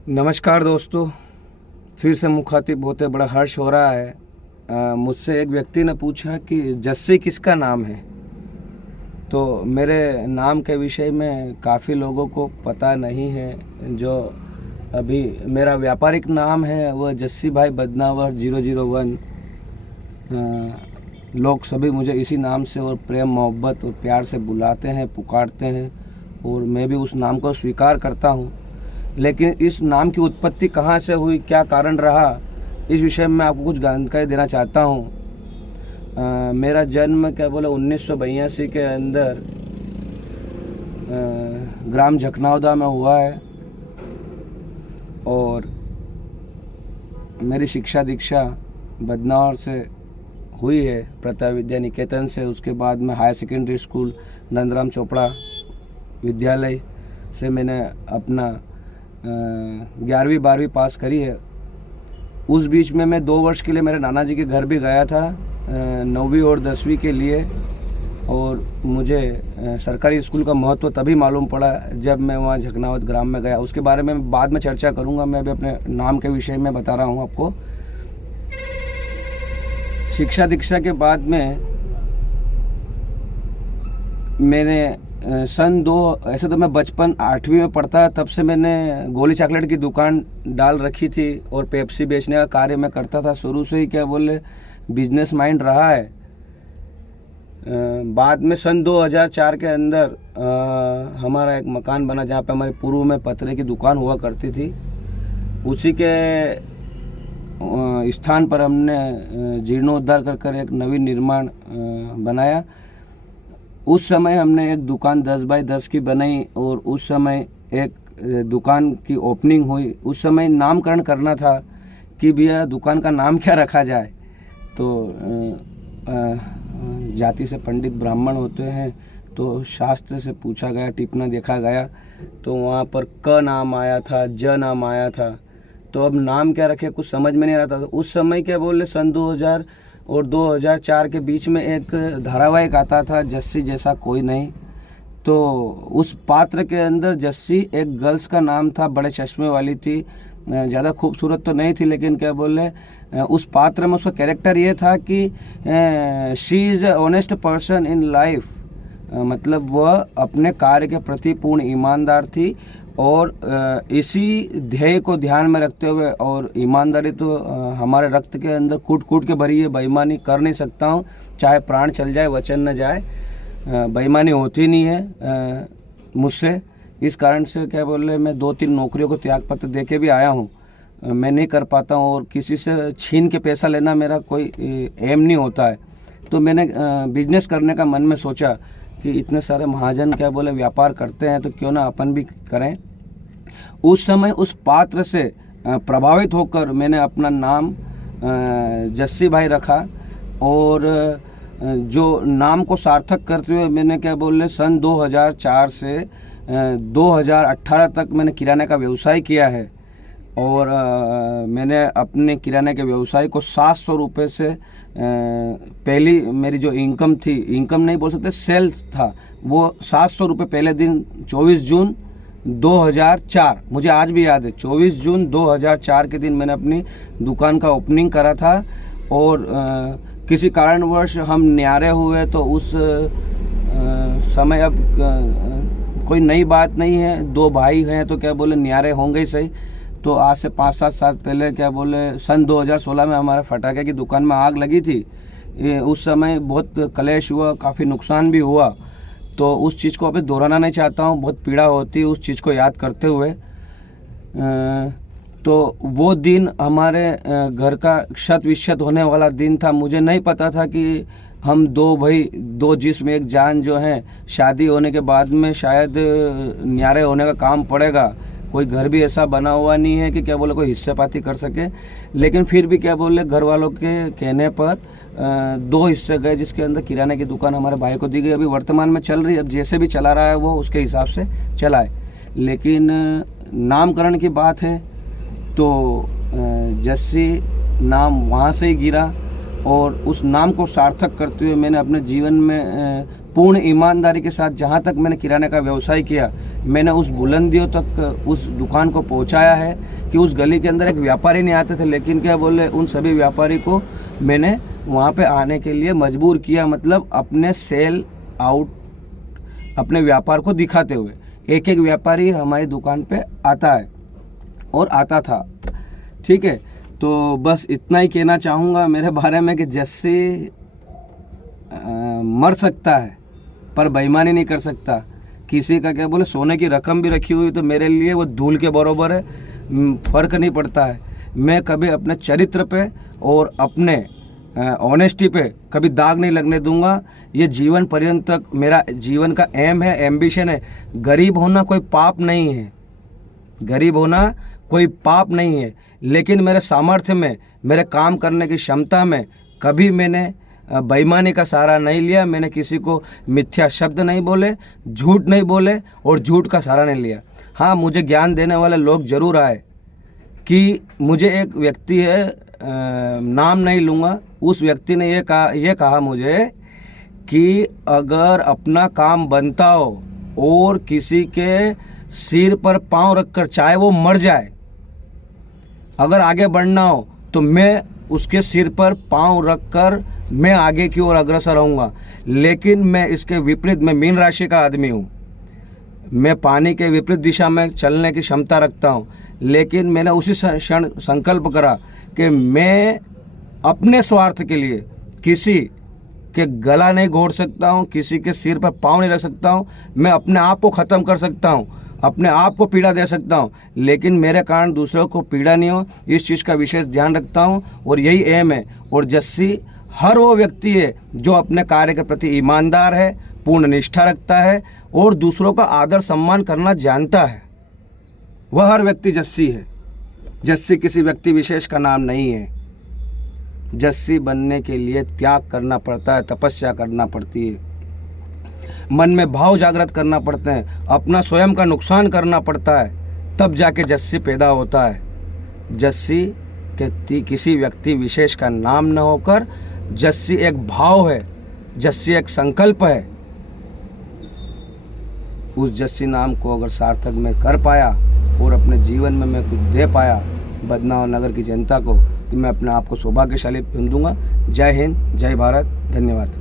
नमस्कार दोस्तों, फिर से मुखातिब होते बड़ा हर्ष हो रहा है। मुझसे एक व्यक्ति ने पूछा कि जस्सी किसका नाम है। तो मेरे नाम के विषय में काफ़ी लोगों को पता नहीं है। जो अभी मेरा व्यापारिक नाम है वह जस्सी भाई बदनावर 001। लोग सभी मुझे इसी नाम से और प्रेम मोहब्बत और प्यार से बुलाते हैं, पुकारते हैं, और मैं भी उस नाम को स्वीकार करता हूँ। लेकिन इस नाम की उत्पत्ति कहाँ से हुई, क्या कारण रहा, इस विषय में आपको कुछ जानकारी देना चाहता हूँ। मेरा जन्म क्या बोले 1982 के अंदर ग्राम झकनावदा में हुआ है, और मेरी शिक्षा दीक्षा बदनावर से हुई है, प्रताप विद्या निकेतन से। उसके बाद में higher secondary school Nandram Chopra Vidyalaya से मैंने अपना 11वीं 12वीं पास करी है। उस बीच में मैं 2 वर्ष के लिए मेरे नाना जी के घर भी गया था, 9वीं और 10वीं के लिए। और मुझे सरकारी स्कूल का महत्व तभी मालूम पड़ा जब मैं वहाँ झकनावद ग्राम में गया। उसके बारे में बाद में चर्चा करूँगा, मैं अभी अपने नाम के विषय में बता रहा हूँ आपको। शिक्षा दीक्षा के बाद में मैंने ऐसे तो मैं बचपन 8वीं में पढ़ता, तब से मैंने गोली चॉकलेट की दुकान डाल रखी थी और पेप्सी बेचने का कार्य मैं करता था। शुरू से ही क्या बोले बिजनेस माइंड रहा है। बाद में सन 2004 के अंदर हमारा एक मकान बना जहाँ पे हमारे पूर्व में पतरे की दुकान हुआ करती थी। उसी के स्थान पर हमने जीर्णोद्धार कर एक नवीन निर्माण बनाया। उस समय हमने एक दुकान 10 बाई 10 की बनाई, और उस समय एक दुकान की ओपनिंग हुई। उस समय नामकरण करना था कि भैया दुकान का नाम क्या रखा जाए। तो जाति से पंडित ब्राह्मण होते हैं, तो शास्त्र से पूछा गया, टिप्पणी देखा गया, तो वहाँ पर क नाम आया था, ज नाम आया था। तो अब नाम क्या रखे कुछ समझ में नहीं आ रहा था। तो उस समय क्या बोले सन 2000 और 2004 के बीच में एक धारावाहिक आता था, जस्सी जैसा कोई नहीं। तो उस पात्र के अंदर जस्सी एक गर्ल्स का नाम था, बड़े चश्मे वाली थी, ज़्यादा खूबसूरत तो नहीं थी, लेकिन क्या बोले उस पात्र में उसका कैरेक्टर ये था कि she is a honest person in life. मतलब वह अपने कार्य के प्रति पूर्ण ईमानदार थी, और इसी ध्येय को ध्यान में रखते हुए, और ईमानदारी तो हमारे रक्त के अंदर कूट कूट के भरी है, बेईमानी कर नहीं सकता हूँ, चाहे प्राण चल जाए वचन न जाए। बेईमानी होती नहीं है मुझसे। इस कारण से क्या बोले मैं 2-3 नौकरियों को त्याग पत्र दे के भी आया हूँ। मैं नहीं कर पाता हूँ, और किसी से छीन के पैसा लेना मेरा कोई एम नहीं होता है। तो मैंने बिजनेस करने का मन में सोचा कि इतने सारे महाजन क्या बोले व्यापार करते हैं, तो क्यों ना अपन भी करें। उस समय उस पात्र से प्रभावित होकर मैंने अपना नाम जस्सी भाई रखा, और जो नाम को सार्थक करते हुए मैंने क्या बोले सन 2004 से 2018 तक मैंने किराने का व्यवसाय किया है। और मैंने अपने किराने के व्यवसाय को 700 रुपये से पहली मेरी जो इनकम थी, इनकम नहीं बोल सकते, सेल्स था, वो 700 रुपये पहले दिन 24 जून 2004, मुझे आज भी याद है, 24 जून 2004 के दिन मैंने अपनी दुकान का ओपनिंग करा था। और किसी कारणवश हम न्यारे हुए, तो उस समय अब कोई नई बात नहीं है, 2 भाई हैं तो क्या बोले न्यारे होंगे ही सही। तो आज से 5-7 साल पहले क्या बोले सन 2016 में हमारे फटाके की दुकान में आग लगी थी। उस समय बहुत कलेश हुआ, काफ़ी नुकसान भी हुआ। तो उस चीज़ को अभी दोहराना नहीं चाहता हूँ, बहुत पीड़ा होती है उस चीज़ को याद करते हुए। तो वो दिन हमारे घर का शत विशत होने वाला दिन था। मुझे नहीं पता था कि हम 2 भाई 2 जिस्म एक जान जो हैं, शादी होने के बाद में शायद न्यारे होने का काम पड़ेगा। कोई घर भी ऐसा बना हुआ नहीं है कि क्या बोले कोई हिस्से पाती कर सके। लेकिन फिर भी क्या बोले घर वालों के कहने पर 2 हिस्से गए, जिसके अंदर किराने की दुकान हमारे भाई को दी गई। अभी वर्तमान में चल रही है, अब जैसे भी चला रहा है वो उसके हिसाब से चलाए। लेकिन नामकरण की बात है तो जस्सी नाम वहाँ से ही गिरा, और उस नाम को सार्थक करते हुए मैंने अपने जीवन में पूर्ण ईमानदारी के साथ जहाँ तक मैंने किराने का व्यवसाय किया, मैंने उस बुलंदियों तक उस दुकान को पहुँचाया है कि उस गली के अंदर एक व्यापारी नहीं आते थे, लेकिन क्या बोले, उन सभी व्यापारी को मैंने वहाँ पे आने के लिए मजबूर किया। मतलब अपने सेल आउट, अपने व्यापार को दिखाते हुए एक एक व्यापारी हमारी दुकान पे आता है और आता था। ठीक है, तो बस इतना ही कहना चाहूँगा मेरे बारे में कि जस्सी मर सकता है पर बेईमानी नहीं कर सकता। किसी का क्या बोले, सोने की रकम भी रखी हुई तो मेरे लिए वो धूल के बराबर है, फ़र्क नहीं पड़ता है। मैं कभी अपने चरित्र पे और अपने ऑनेस्टी पे कभी दाग नहीं लगने दूंगा। ये जीवन पर्यंत तक मेरा जीवन का एम है, एम्बिशन है। गरीब होना कोई पाप नहीं है, गरीब होना कोई पाप नहीं है, लेकिन मेरे सामर्थ्य में, मेरे काम करने की क्षमता में कभी मैंने बेईमानी का सहारा नहीं लिया। मैंने किसी को मिथ्या शब्द नहीं बोले, झूठ नहीं बोले और झूठ का सहारा नहीं लिया। हाँ, मुझे ज्ञान देने वाले लोग ज़रूर आए कि मुझे एक व्यक्ति है, नाम नहीं लूँगा, उस व्यक्ति ने ये कहा मुझे कि अगर अपना काम बनता हो और किसी के सिर पर पाँव रखकर, चाहे वो मर जाए, अगर आगे बढ़ना हो तो मैं उसके सिर पर पाँव रखकर मैं आगे की ओर अग्रसर रहूँगा। लेकिन मैं इसके विपरीत, मैं मीन राशि का आदमी हूँ, मैं पानी के विपरीत दिशा में चलने की क्षमता रखता हूँ। लेकिन मैंने उसी क्षण संकल्प करा कि मैं अपने स्वार्थ के लिए किसी के गला नहीं घोट सकता हूँ, किसी के सिर पर पाँव नहीं रख सकता हूँ। मैं अपने आप को ख़त्म कर सकता हूँ, अपने आप को पीड़ा दे सकता हूँ, लेकिन मेरे कारण दूसरों को पीड़ा नहीं हो, इस चीज़ का विशेष ध्यान रखता हूँ और यही एम है। और जस्सी हर वो व्यक्ति है जो अपने कार्य के प्रति ईमानदार है, पूर्ण निष्ठा रखता है और दूसरों का आदर सम्मान करना जानता है, वह हर व्यक्ति जस्सी है। जस्सी किसी व्यक्ति विशेष का नाम नहीं है। जस्सी बनने के लिए त्याग करना पड़ता है, तपस्या करना पड़ती है, मन में भाव जागृत करना पड़ते हैं, अपना स्वयं का नुकसान करना पड़ता है, तब जाके जस्सी पैदा होता है। जस्सी किसी व्यक्ति विशेष का नाम न होकर जस्सी एक भाव है, जस्सी एक संकल्प है। उस जस्सी नाम को अगर सार्थक मैं कर पाया और अपने जीवन में मैं कुछ दे पाया बदनाव नगर की जनता को, तो मैं अपने आप को सौभाग्यशाली समझूंगा। जय हिंद, जय भारत, धन्यवाद।